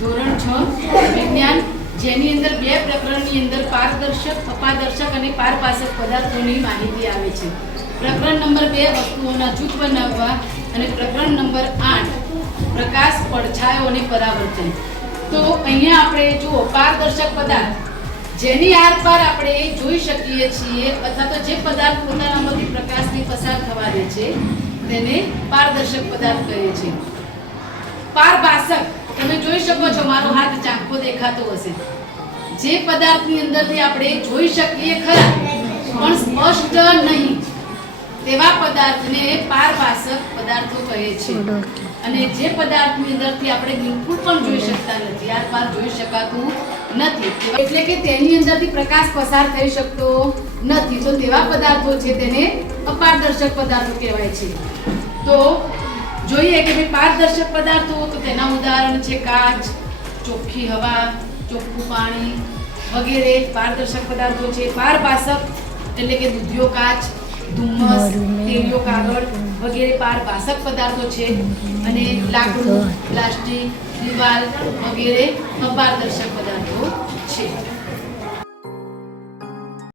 ધોરણ છ, વિજ્ઞાન, જેની અંદર બે પ્રકરણની અંદર પારદર્શક અપારદર્શક અને પારપાસક પદાર્થોની માહિતી આવે છે. પ્રકરણ નંબર બે, વસ્તુઓના જૂથ બનાવવા અને પ્રકરણ નંબર આઠ, પ્રકાશ, પડછાયો અને પરાવર્તન. તો અહીંયા આપણે જુઓ, પારદર્શક પદાર્થ. જેની આરપાર આપણે જોઈ શકીએ છીએ અથવા તો જે પદાર્થ પોતાનામાંથી પ્રકાશથી પસાર થવા દે છે, તેને પારદર્શક પદાર્થ કહે છે. પારભાષક. શકો છો મારો હાથ ઝાંખો દેખાતો હશે. જે પદાર્થની અંદરથી આપણે જોઈ શકીએ ખરા, પણ સ્પષ્ટ નહીં. તેવા પદાર્થને પારભાષક પદાર્થો કહે છે. અને જે પદાર્થની અંદરથી આપણે બિલકુલ પણ જોઈ શકતા નથી આર પાર જોઈ શકાતું નથી. એટલે કે તેની અંદરથી પ્રકાશ પસાર થઈ શકતો નથી. તો તેવા પદાર્થો છે તેને અપારદર્શક પદાર્થો કહેવાય છે. તો જોઈએ કે ભાઈ પારદર્શક પદાર્થો તો તેના ઉદાહરણ છે કાચ ચોખ્ખી હવા ચોખ્ખું પાણી વગેરે પારદર્શક પદાર્થો છે. પારભાષક એટલે કે દૂધિયો કાચ ધુમ્મસ તેલિયો કાગળ વગેરે પારભાષક પદાર્થો છે. અને લાકડું પ્લાસ્ટિક દિવાલ વગેરે અપારદર્શક પદાર્થો છે.